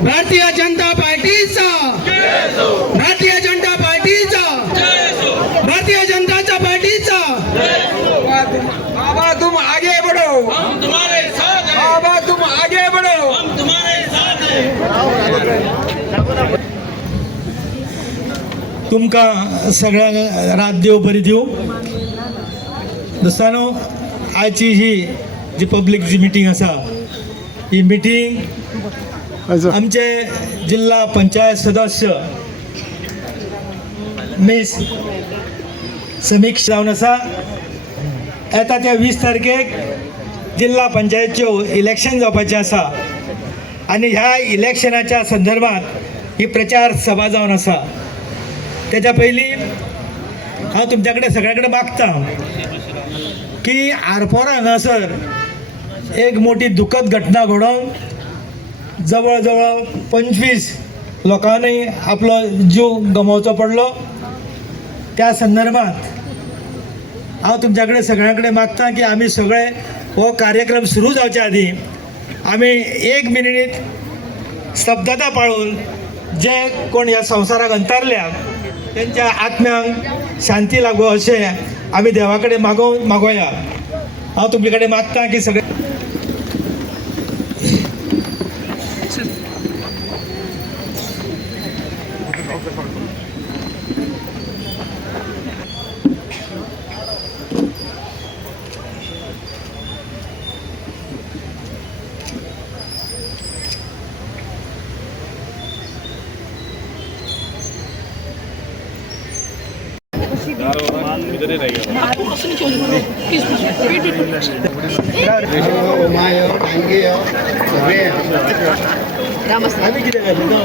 भारतीय जनता पार्टीचा, भारतीय जनता पार्टीचा, भारतीय जनता पार्टीचा। बाबा तुम आगे बढ़ो, हम तुम्हारे साथ हैं, बाबा तुम आगे बढ़ो, हम तुम्हारे साथ हैं। तुमका सगळ्यांना रात देव बरी देव। दोस्तानो, आजची ही जी पब्लिक जी मिटींग असा, ही मिटींग आमचे जिल्हा पंचायत सदस्य मिस समीक्षा जावन आसा। येता त्या 20 तारखेक जिल्हा पंचायतच्यो इलेक्शन जावपाचें आसा आनी ह्या इलेक्शनाच्या संदर्भात ही प्रचार सभा जावन आसा। त्याच्या पयलीं हांव तुमच्या कडेन सगळ्या कडेन मागता की आरपोरा हांगासर एक मोठी दुखद घटना घडोवन जवळ जवळ 25 लोकांनी आपलो जीव गमोवचो पडलो। त्या संदर्भात हांव तुमच्या कडेन सगळ्यां कडेन मागता की आमी सगळे हो कार्यक्रम सुरू जावच्या आदीं आमी 1 मिनिट स्तब्धता पाळून जे कोण ह्या संवसाराक अंतरल्या त्यांच्या आत्म्यांक शांती लागो अशें आमी देवा कडेन मागोया। हांव तुमचे कडेन मागता की सगळे आम्ही कितें घातलें